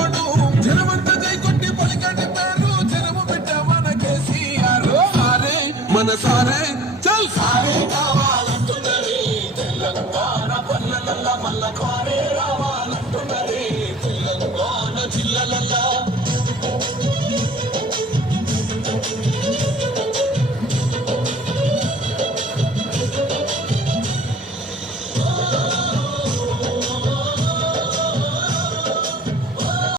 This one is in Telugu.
మనోడు జనమంతా జై కొట్టి పలికండి పేరు జనము బిడ్డ మన కేసీఆర్ సారే మన సారే చల్ సారే కావాలంటున్నది తెలంగాణ పల్లెలల్ల మల్ల కారే రావాలంటున్నది తెలంగాణ జిల్లలల్ల